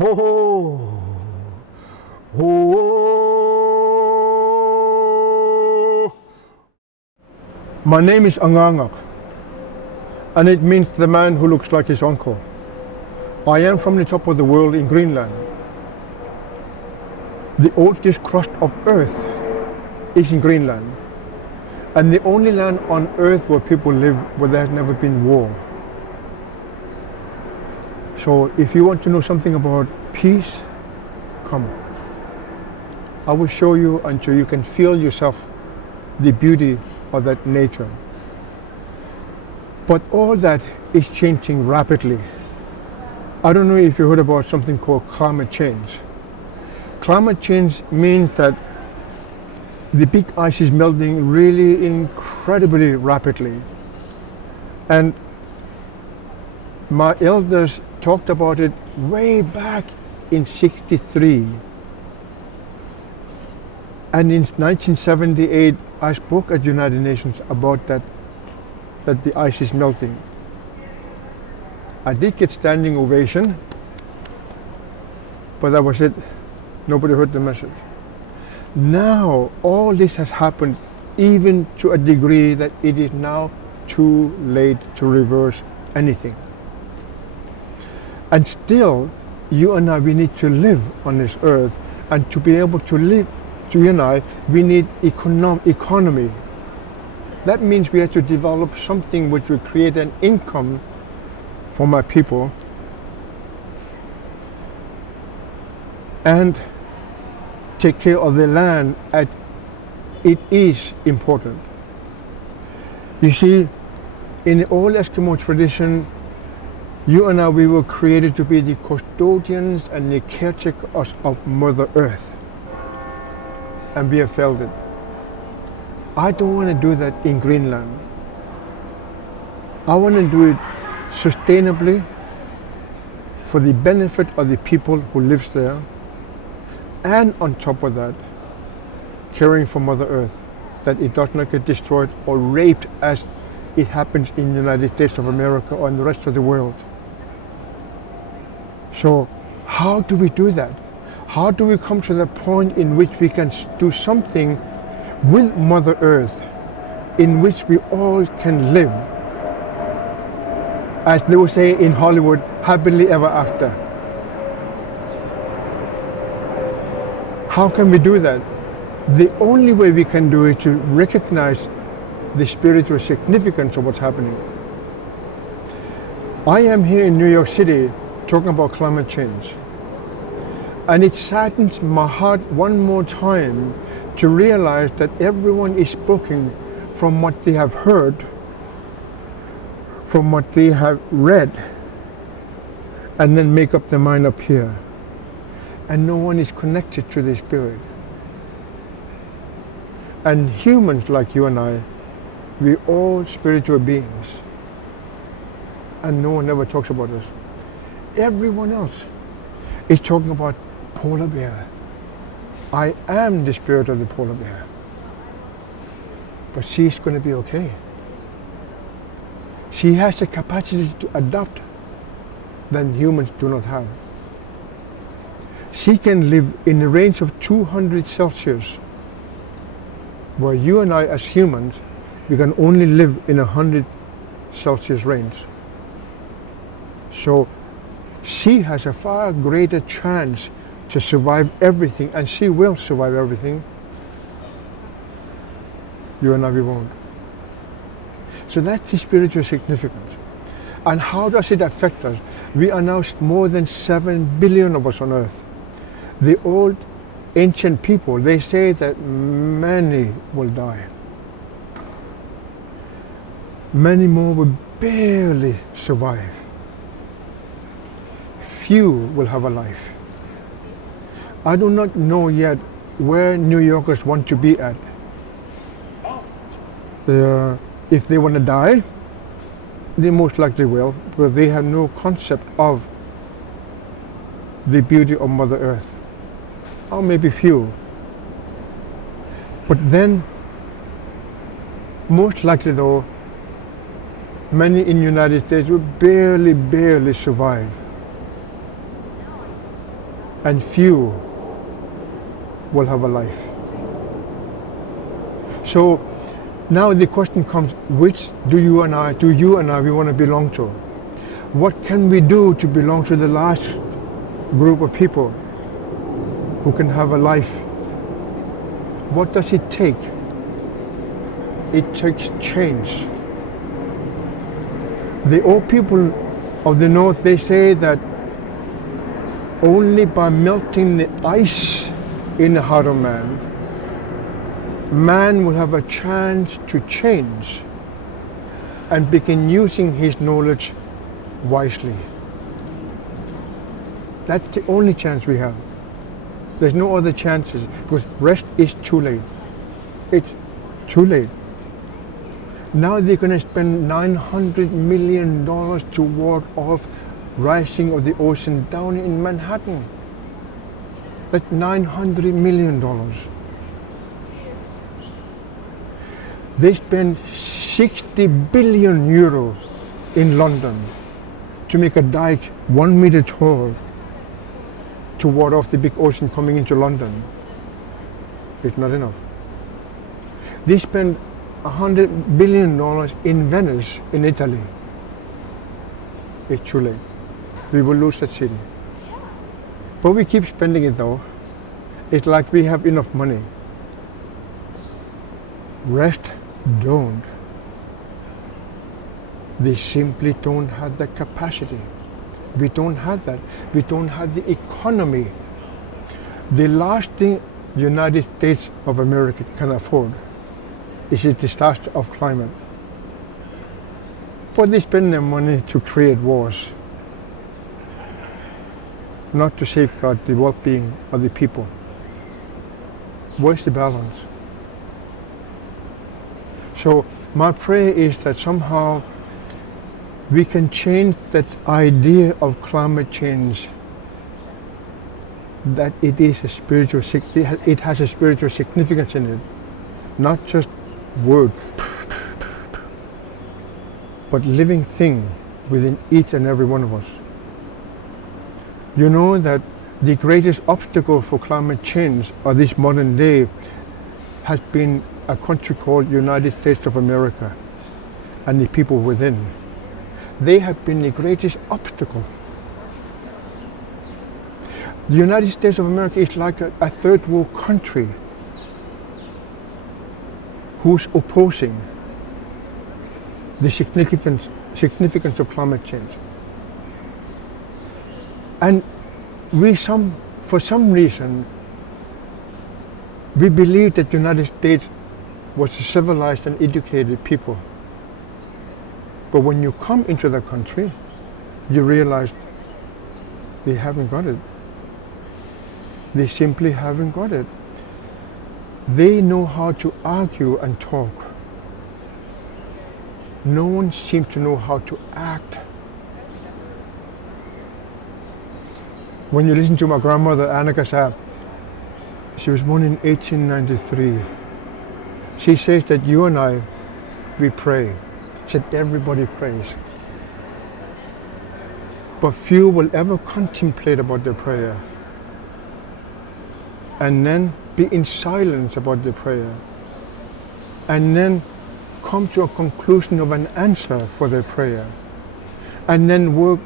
Ho ho! Ho! My name is Angaangaq, and it means the man who looks like his uncle. I am from the top of the world in Greenland. The oldest crust of Earth is in Greenland, and the only land on Earth where people live where there has never been war. So if you want to know something about peace, come. I will show you until you can feel yourself the beauty of that nature. But all that is changing rapidly. I don't know if you heard about something called climate change. Climate change means that the big ice is melting really incredibly rapidly. And my elders talked about it way back in '63. And in 1978, I spoke at United Nations about that the ice is melting. I did get standing ovation, but that was it. Nobody heard the message. Now, all this has happened even to a degree that it is now too late to reverse anything. And still, you and I, we need to live on this earth, and to be able to live, you and I, we need economy. That means we have to develop something which will create an income for my people and take care of the land, and it is important. You see, in the old Eskimo tradition, you and I, we were created to be the custodians and the caretakers of Mother Earth. And we have failed it. I don't want to do that in Greenland. I want to do it sustainably for the benefit of the people who live there, and on top of that, caring for Mother Earth, that it does not get destroyed or raped as it happens in the United States of America or in the rest of the world. So how do we do that? How do we come to the point in which we can do something with Mother Earth, in which we all can live, as they would say in Hollywood, happily ever after? How can we do that? The only way we can do it is to recognize the spiritual significance of what's happening. I am here in New York City talking about climate change. And it saddens my heart one more time to realize that everyone is speaking from what they have heard, from what they have read, and then make up their mind up here. And no one is connected to the Spirit. And humans like you and I, we're all spiritual beings. And no one ever talks about us. Everyone else is talking about polar bear. I am the spirit of the polar bear. But she's going to be okay. She has the capacity to adapt that humans do not have. She can live in a range of 200 Celsius, where you and I as humans, we can only live in 100 Celsius range. So she has a far greater chance to survive everything, and she will survive everything. You and I, we won't. So that's the spiritual significance. And how does it affect us? We are now more than 7 billion of us on Earth. The old ancient people, they say that many will die. Many more will barely survive. Few will have a life. I do not know yet where New Yorkers want to be at. If they want to die, they most likely will, because they have no concept of the beauty of Mother Earth. Or maybe few. But then, most likely though, many in the United States will barely survive. and few will have a life. So now the question comes, which do you and I we want to belong to? What can we do to belong to the last group of people who can have a life? What does it take? It takes change. The old people of the north, they say that only by melting the ice in the heart of man, man will have a chance to change and begin using his knowledge wisely. That's the only chance we have. There's no other chances, because rest is too late. It's too late. Now they're going to spend $900 million to ward off rising of the ocean down in Manhattan. That's $900 million. They spend 60 billion euros in London to make a dike 1 meter tall to ward off the big ocean coming into London. It's not enough. They spend $100 billion in Venice, in Italy. It's too late. We will lose that city. But we keep spending it though. It's like we have enough money. Rest don't. They simply don't have the capacity. We don't have that. We don't have the economy. The last thing the United States of America can afford is a disaster of climate. But they spend their money to create wars, not to safeguard the well-being of the people. Where's the balance? So my prayer is that somehow we can change that idea of climate change, that it is a spiritual, it has a spiritual significance in it, not just word, but living thing within each and every one of us. You know that the greatest obstacle for climate change of this modern day has been a country called United States of America and the people within. They have been the greatest obstacle. The United States of America is like a third world country who's opposing the significance of climate change. And for some reason, we believe that the United States was a civilized and educated people. But when you come into the country, you realize they haven't got it. They simply haven't got it. They know how to argue and talk. No one seems to know how to act. When you listen to my grandmother, Angaangaq, she was born in 1893. She says that you and I, we pray. She said everybody prays. But few will ever contemplate about their prayer and then be in silence about the prayer and then come to a conclusion of an answer for their prayer and then work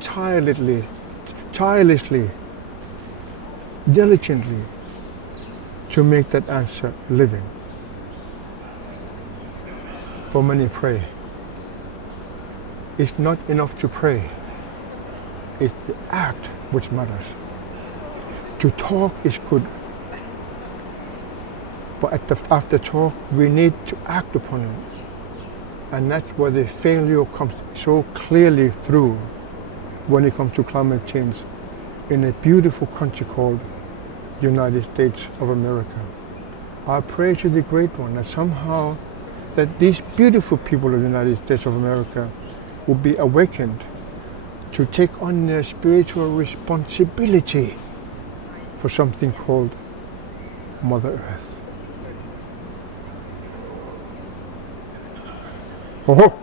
tirelessly, diligently to make that answer living. For many pray. It's not enough to pray. It's the act which matters. To talk is good, but after talk we need to act upon it. And that's where the failure comes so clearly through when it comes to climate change in a beautiful country called United States of America. I pray to the Great One that somehow that these beautiful people of the United States of America will be awakened to take on their spiritual responsibility for something called Mother Earth. Ho ho!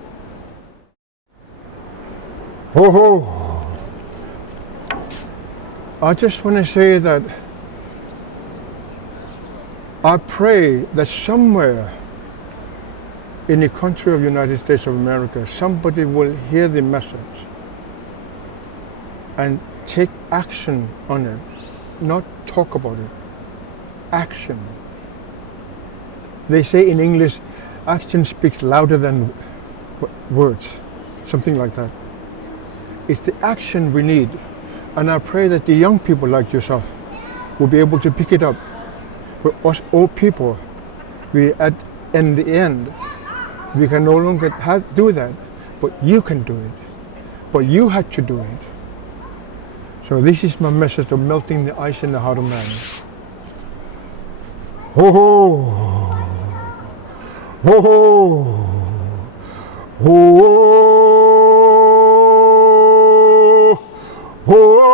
Ho ho! I just want to say that I pray that somewhere in the country of United States of America, somebody will hear the message and take action on it, not talk about it, action. They say in English, action speaks louder than words, something like that. It's the action we need. And I pray that the young people like yourself will be able to pick it up. For us old people, in the end, we can no longer do that, but you can do it. But you had to do it. So this is my message of melting the ice in the heart of man. Ho ho! Ho ho! Ho ho! Ho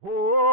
Whoa!